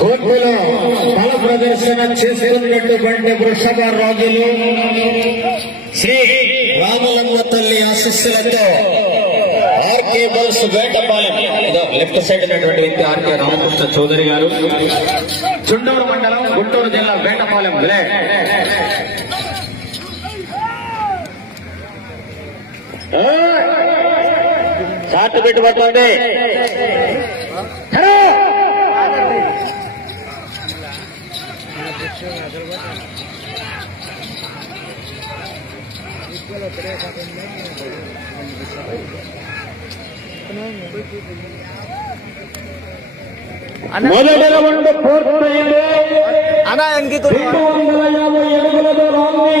కోర్టులో బల ప్రదర్శన చేస్తున్నటువంటి వృషభ రాజులు శ్రీ రామలమ్మ తల్లి ఆశీస్సులతో ఆర్కే బల్స్ వేటపాలెం లెఫ్ట్ సైడ్ ఉన్నటువంటి వ్యక్తి ఆర్కే రామకృష్ణ చౌదరి గారు, చుండూరు మండలం, గుంటూరు జిల్లా, వేటపాలెం. షార్ట్ పెట్టి పడుతుంది. మొదటి రౌండ్ పూర్తయింది. 250 అడుగుల దూరాన్ని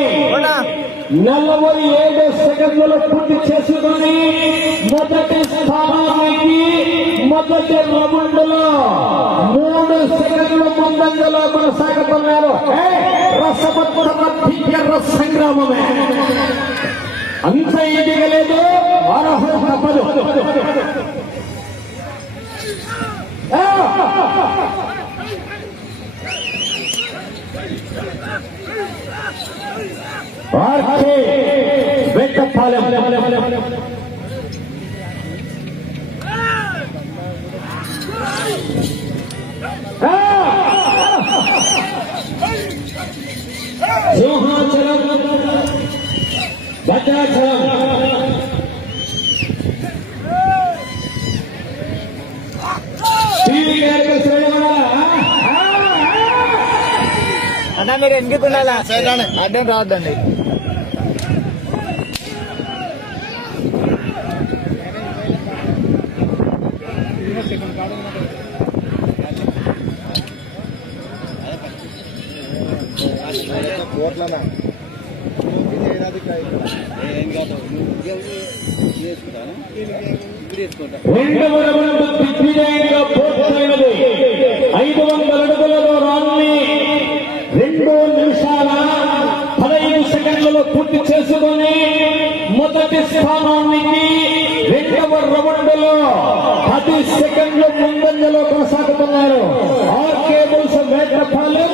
47 సెకండ్లు పూర్తి చేసుకుని మొదటి స్థానానికి మొదటి రౌండ్ లో 3 సెకండ్ల ముందంజలో కొనసాగుతున్నారు. రసపత్ర సంగ్రామమే అంత ఎదిగలేదు. అర్హత తప్పదు. ఆర్కే వేటపాలెం సింహాచలం భద్రాచలం అన్నా మీరు ఎందుకు ఉండాలా? అడ్డం రావద్దండి. రెండవ రౌండ్ దిగ్విజయంగా పూర్తయినది. 500 అడుగుల దూరాన్ని 2 నిమిషాల 15 సెకండ్లలో పూర్తి చేసుకుని మొదటి స్థానానికి రెండవ రౌండ్ లో 10 సెకండ్లు ముందంజలో కొనసాగుతున్నారు. ఆర్కే బల్స్ వేటపాలెం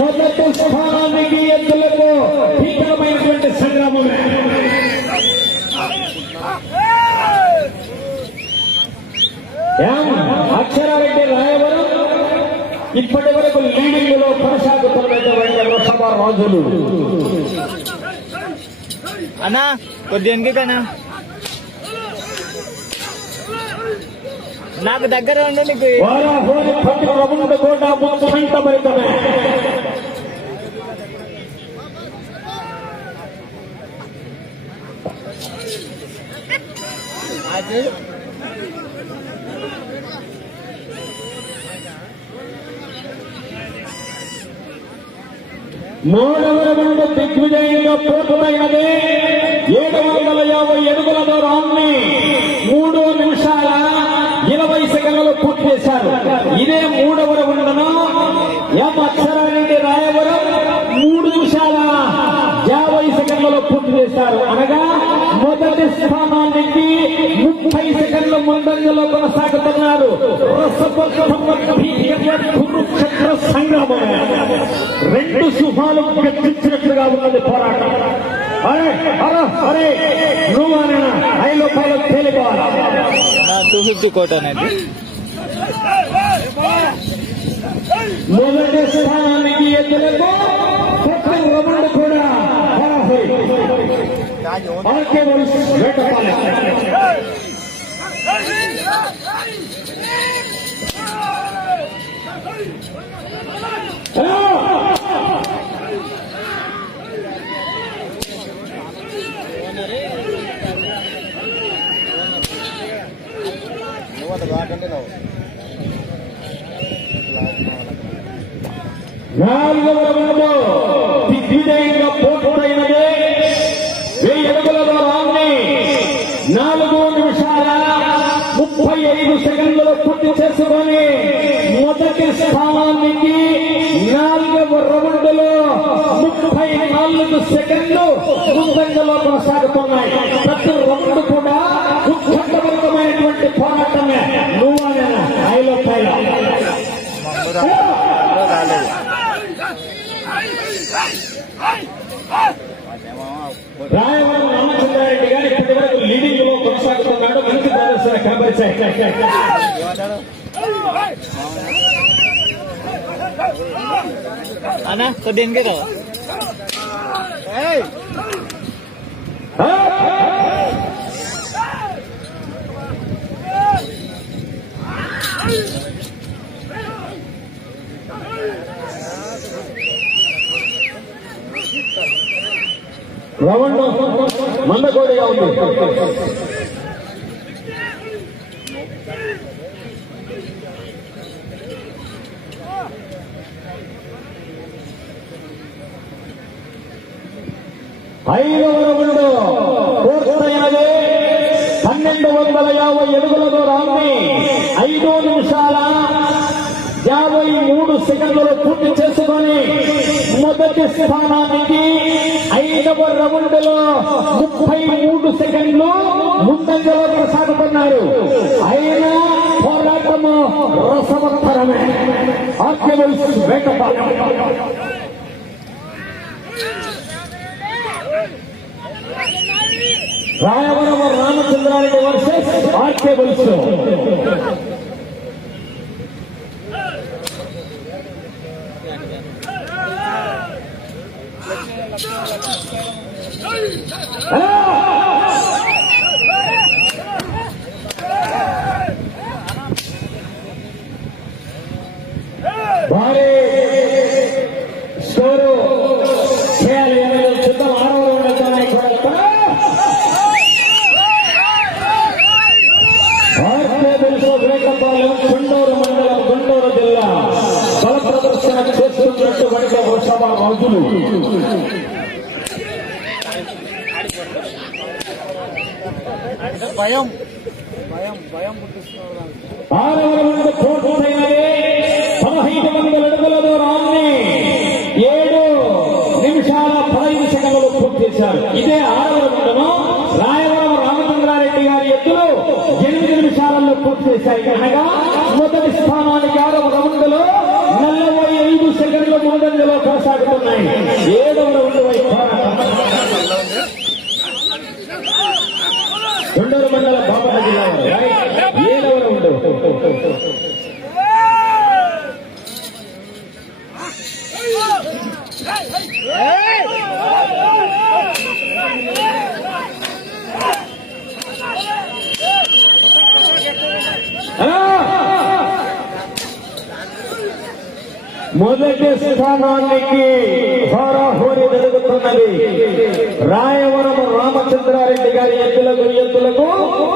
మొదటి స్థానానికి ఎద్దులకు భీకరమైనటువంటి సంగ్రామమే. అక్షరారెడ్డి రాయవరం ఇప్పటి వరకు లీడింగ్ లో కొనసాగుతున్నటువంటి వృషభ రాజులు. అన్నా కొద్దిగా ఎందుకన్నా నాకు దగ్గర ఉండే నీకు రౌండ్ కూడా ముఖ్యంతమైతమే. మూడవ రౌండ్ దిగ్విజయంగా పూర్తయినది. 750 అడుగుల దూరాన్ని 3 నిమిషాల 20 సెకండ్లు పూర్తి చేశారు. ఇదే మూడవ రౌండ్ను అక్షరారెడ్డి రాయవరం 3 నిమిషాల 50 సెకండ్లలో పూర్తి చేశారు. అనగా మొదటి స్థానానికి 30 సెకండ్ల ముందంజలో కొనసాగుతున్నారు. కురుక్షేత్ర సంగ్రామం. 2 సింహాలు గెలిచినట్లుగా ఉన్నది పోరాటం. అరే నువ్వు ఐలో పాలు తేలిపోవాలి. 250 కోట్ అనేది మొదటి స్థానానికి ఎద్దులకు రౌండ్ కూడా ఆర్కే బల్స్ వేటపాలెం. నాలుగవ రౌండ్ దిగ్విజయంగా పూర్తయినది. 1000 అడుగుల దూరాన్ని 4 నిమిషాల 35 సెకండ్లలో పూర్తి చేసుకొని మొదటి మొదటి స్థానానికి 4వ రౌండ్లో 34 సెకండ్లు ముందంజలో కొనసాగుతున్నాయి. ప్రతి రౌండ్ కూడా ఉత్కంఠభరితమైనటువంటి పోరాటమే. నువ్వు హైలో పైలో రాలేదు. రాయవరం రామచంద్రారెడ్డి గారు ఇప్పటి వరకు లీడింగ్ లో కొనసాగుతున్నాడు. మంచి ప్రదర్శన కనబరిచాయి. అన్నా కొద్దిగా వెనక్కి రా. రౌండ్ మందకోడిగా ఉంది. ఐదవ రౌండ్ పూర్తయినది. 1250 అడుగుల దూరాన్ని 5 నిమిషాల 53 సెకండ్లలో పూర్తి చేసుకొని మొదటి స్థానానికి 5వ రౌండ్లో 33 సెకండ్లు ముందంజలో కొనసాగుతున్నారు. అయినా పోరాటము రసవత్తరమే. ఆర్కేబుల్స్ వేటపాలెం రాయవరం రామచంద్రారెడ్డి వర్సెస్ ఆర్కేబుల్స్. భారీ స్కోరు చేయాలి. సిద్ధం 6వ రౌండ్ ఆర్కేబుల్స్ వేటపాలెం కొండూరు మండలం గుంటూరు జిల్లా బల ప్రదర్శన చేస్తున్నటువంటి వృషభ రాజులు. భయం భయం భయం పుట్టిస్తున్నారు. 6వ రౌండ్ పూర్తయినది. 1500 అడుగుల దూరాన్ని 7 నిమిషాల 15 సెకండ్లు పూర్తి చేశారు. ఇదే 6వ రౌండ్ను రాయవరం రామచంద్రారెడ్డి గారి ఎత్తులు 8 నిమిషాలలో పూర్తి చేశాయి. అనగా మొదటి స్థానానికి 6వ రౌండ్లో 45 సెకండ్లు ముందంజలో కొనసాగుతున్నాయి. 7వ రౌండ్ వైపు కొండూరు మండల బాపట్ల జిల్లా 7వ రౌండ్. మొదటి స్థానానికి హోరాహోరీ జరుగుతున్నది. రాయవరం రామచంద్రారెడ్డి గారి ఎత్తులకు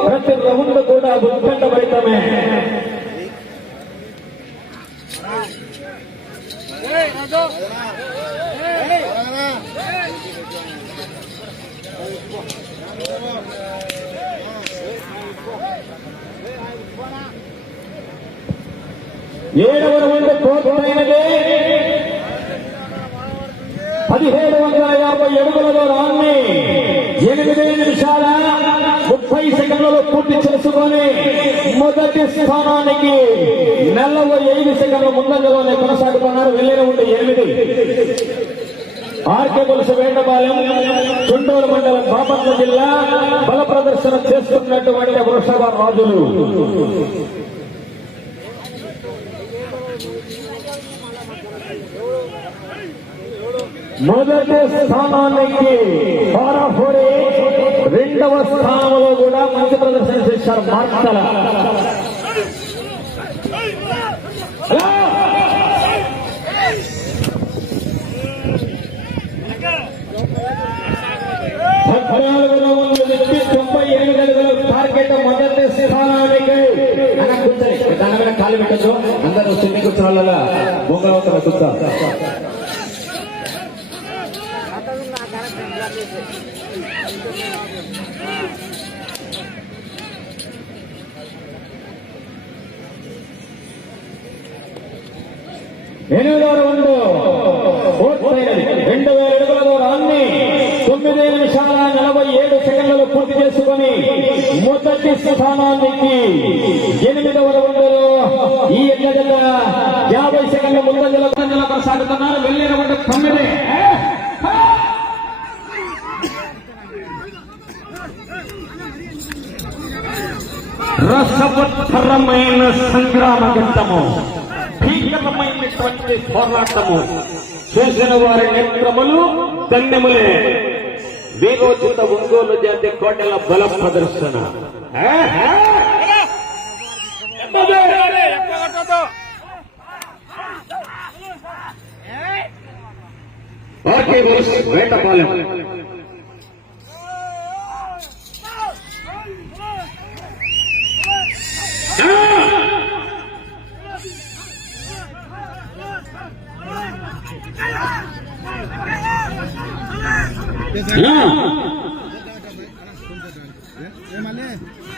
ప్రతి రౌండ్ కూడా ఉత్కంఠభరితమే. ఏడవ రౌండ్ పూర్తయినది. 1750 అడుగుల దూరాన్ని 8 నిమిషాల 30 సెకండ్లలో పూర్తి చేసుకొని మొదటి స్థానానికి 45 సెకండ్ల ముందంజలోనే కొనసాగుతున్నారు. వెళ్ళిన ఉంటే 8. ఆర్కేబుల్స్ వేటపాలెం కొండూరు మండలం బాపట్ల జిల్లా బల ప్రదర్శన చేస్తున్నటువంటి వృషభ రాజులు. మొదటి స్థానానికి హోరాహోరీ. 2వ స్థానంలో కూడా మంచి ప్రదర్శన చేశారు మార్తల. టార్గెట్ మొదటి స్థానానికి. దాని మీద కాలు పెట్టచ్చు. అందరూ చిన్ని కూర్చున్న వాళ్ళ భూగలవుతున్న కూర్చో. 8వ రౌండ్ పూర్తయినది. 2000 అడుగుల దూరాన్ని 9 నిమిషాల 47 సెకండ్లు పూర్తి చేసుకుని మొదటి స్థానానికి 8వ రౌండ్లో ఈ ఎడ్ల 50 సెకండ్ల ముందంజలో కొనసాగుతున్నారు. వెళ్ళిన రౌండ్ 9. రసవత్తరమైన సంగ్రామ ఘట్టము, భీకరమైనటువంటి పోరాటము చేసిన వారి నేత్రములు ధన్యములే. వీరోచిత ఒంగోలు జాతి కోటల బల ప్రదర్శన. వేటపాలెం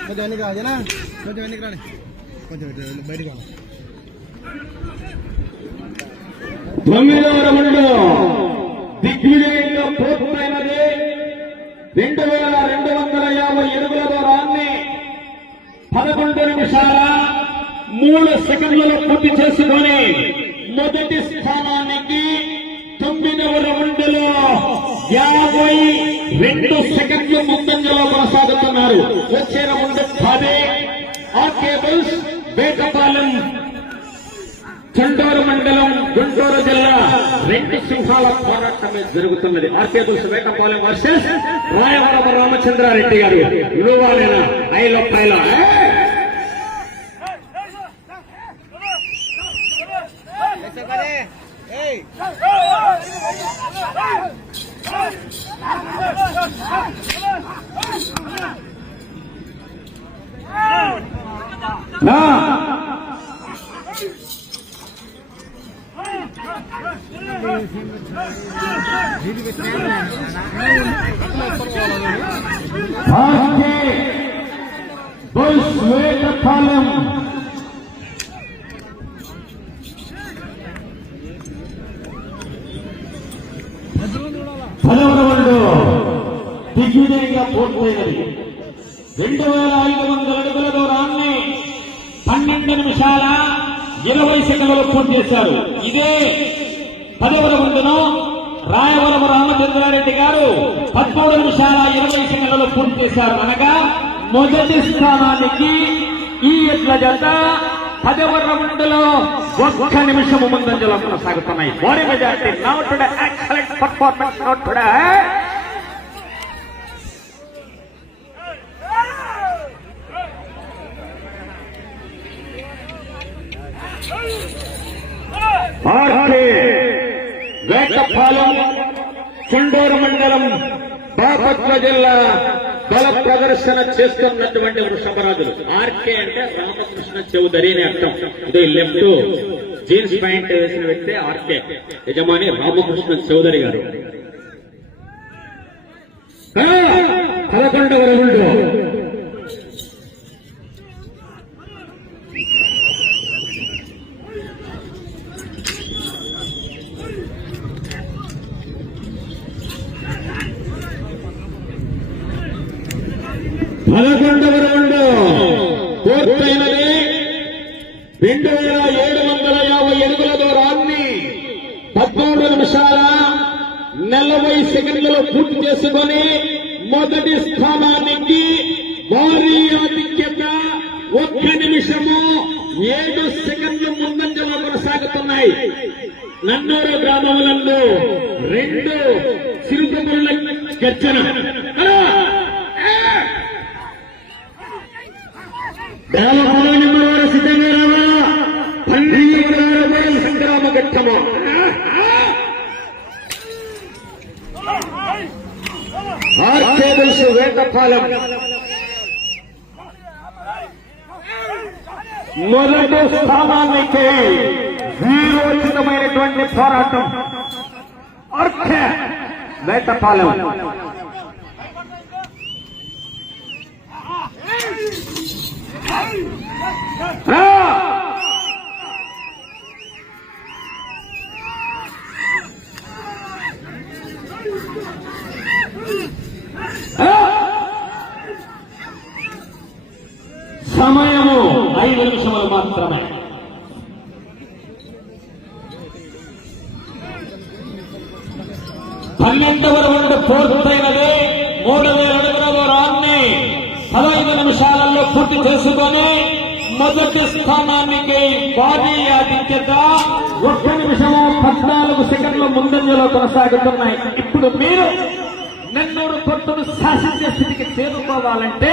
కొంచెం ఎన్నిక రాజనా, కొంచెం ఎన్నిక రాని, కొంచెం బయటకు 9వ రౌండ్ దిగ్విజయంగా పూర్తయినది. 2250 అడుగుల దూరాన్ని 11 నిమిషాల 3 సెకండ్లలో పూర్తి చేసుకొని మొదటి స్థానానికి 9వ రౌండ్లో 52 సెకండ్ల ముందంజలో కొనసాగుతున్నారు. వచ్చే రౌండ్ 10. ఆర్కేబుల్స్ వేటపాలెం చండూరు మండలం గుంటూరు జిల్లా 2 సింహాల పోరాటమే జరుగుతున్నది. ఆర్కేబుల్స్ వేటపాలెం వర్సెస్ రాయవరం రామచంద్రారెడ్డి గారు. ఇవ్వాలేనా ఐలో పైలో వేటపాలెం 10వ రౌండ్ దిగ్విజయంగా పూర్తయినది. 2500 అడుగుల దూరాన్ని 12 నిమిషాల 20 సెకండ్లు పూర్తి చేశారు. ఇదే 10వ రౌండ్ను రాయవరం రామచంద్రారెడ్డి గారు 13 నిమిషాల 20 సెకండ్లు పూర్తి చేశారు. అనగా మొదటి స్థానానికి ఈ ఎడ్ల జత 10వ రౌండ్లో 1 నిమిషము ముందంజలో కొనసాగుతున్నాయి. భారీ majority noted, excellent performance noted. Vetapalem Chanduru మండలం బాపట్ల జిల్లా బల ప్రదర్శన చేస్తున్నటువంటి వృషభరాజులు. ఆర్కే అంటే రామకృష్ణ చౌదరి అని అర్థం. ఇది లెఫ్ట్ జీన్స్ ప్యాంట్ వేసిన వ్యక్తి ఆర్కే. యజమాని రామకృష్ణ చౌదరి గారు. 11వ రౌండ్ పూర్తయినది. 2750 అడుగుల దూరాన్ని 13 నిమిషాల 40 సెకండ్లు పూర్తి చేసుకొని మొదటి స్థానానికి భారీ ఆధిక్యత 1 నిమిషము 7 సెకండ్లు ముందంజలో కొనసాగుతున్నాయి. నన్నూరు గ్రామములందు 2 చిరుతగుళ్ళ గర్జన. వారు సిద్ధంగా రావా. సంగ్రామ ఘట్టము. ఆర్కేబుల్స్ వేటపాలెం మొదటి స్థానానికి వీరోచితమైనటువంటి పోరాటం. ఆర్కే వేటపాలెం మాత్రమే. పన్నెండవ రౌండ్ పూర్తయినది. 3000 అడుగుల దూరాన్ని 15 నిమిషాలలో పూర్తి చేసుకొని మొదటి స్థానానికి భారీ ఆధిక్యత 1 నిమిషము 14 సెకండ్ల ముందంజలో కొనసాగుతున్నాయి. ఇప్పుడు మీరు నెల్లూరు కొట్టును శాసించే స్థితికి చేరుకోవాలంటే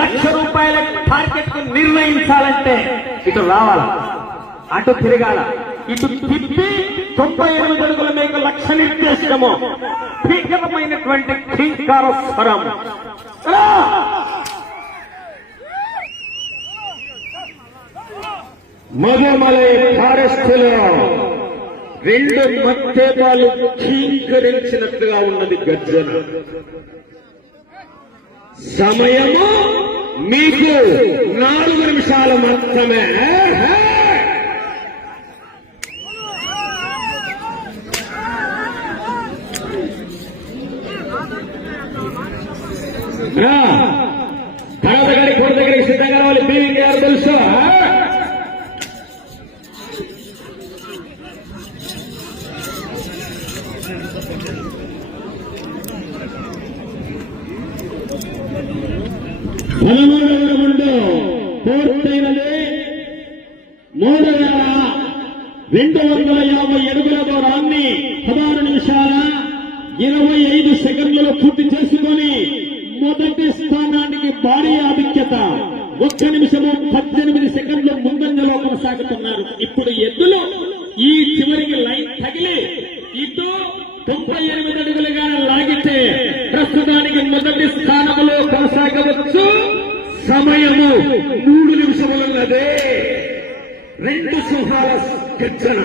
₹1,00,000 టార్గెట్ కు నిర్ణయించాలంటే ఇటు రావాలా, అటు తిరగాల, ఇటు తిప్పి 98 అడుగుల మీకు లక్ష్య నిర్దేశము భీకరమైనటువంటి కింకార స్వరం. మగమలై ఫారెస్ట్ లో 2 మత్తేపాలు కీంకరించినట్లుగా ఉన్నది గర్జన. సమయము మీకు 4 నిమిషాల మాత్రమే. తర్వాత గారి కోట దగ్గరికి సిద్ధంగా రావాలి. బీవింగ్ గారు తెలుసు. ముందు పూర్తయినది. 3250 అడుగుల దూరాన్ని 16 నిమిషాల 25 సెకండ్లలో పూర్తి చేసుకొని మొదటి స్థానానికి భారీ ఆధిక్యత 1 నిమిషము 18 సెకండ్లు ముందంజలో కొనసాగుతున్నారు. ఇప్పుడు ఎద్దులు ఈ చివరికి లైన్ తగిలి ఇటు 98 అడుగులుగా లాగితే ప్రస్తుతానికి మొదటి స్థానంలో కొనసాగవచ్చు. సమయము 3 నిమిషములున్నదే. 2 సింహాల గర్జన,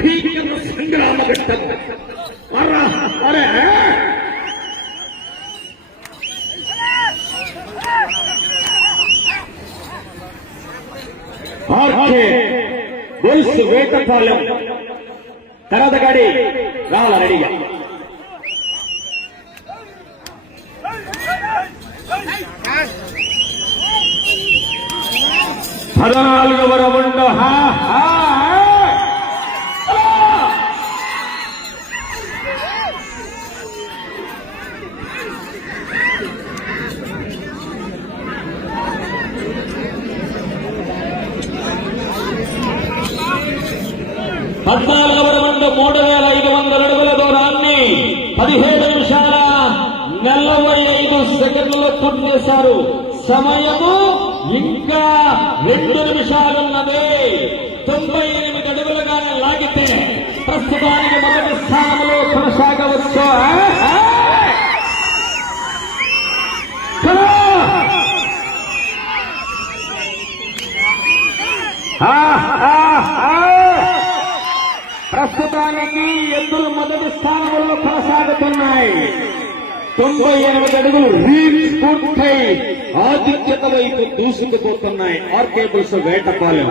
భీకర సంగ్రామ ఘట్టం. అరే గొలుసు వేటపాలెం తర్వాత గాడి రావాల రెడీగా. 14వ రౌండ్. పద్నాలుగవ రౌండ్ 3500 అడుగుల దూరాన్ని 17 నిమిషాల 45 సెకండ్లలో పూర్తి చేశారు. సమయము ఇంకా 2 నిమిషాలున్నది. 98 అడుగులుగానే లాగితే ప్రస్తుతానికి మొదటి స్థానంలో కొనసాగవచ్చు. ప్రస్తుతానికి ఎద్దులు మొదటి స్థానంలో కొనసాగుతున్నాయి. 98 అడుగులు రీల్స్ పూర్తయి ఆధిక్యత వైపు దూసుకుపోతున్నాయి. ఆర్కేబుల్స్ వేటపాలెం.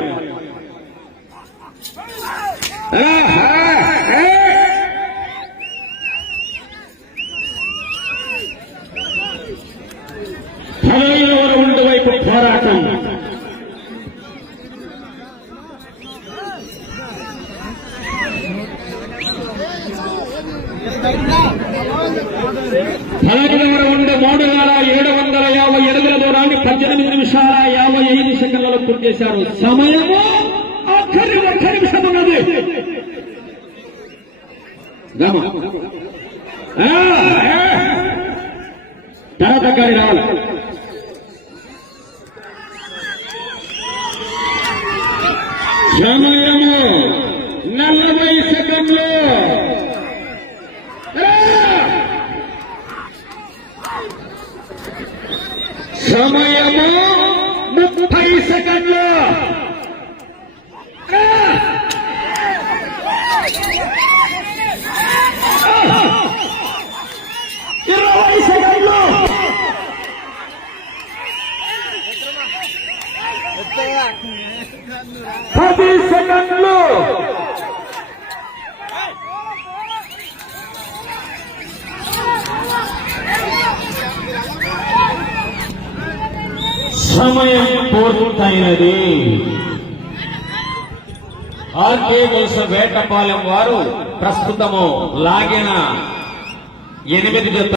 రౌండ్ వైపు పోరాటం. రౌండ్ 3750 అడుగుల దూరాన్ని 18 నిమిషాల 55 సెకండ్లలో పూర్తి చేశారు. సమయము ఆఖరి 1 నిమిషం ఉన్నది. తర్వాత గాడి రావాలి. సమయము 40 సెకండ్లు. సమయము 30 సెకండ్లు. 20 సెకండ్లు. 10 సెకండ్లు. సమయం పూర్తయినది. ఆర్కే బుల్స్ వేటపాలెం వారు ప్రస్తుతము లాగిన 8 జత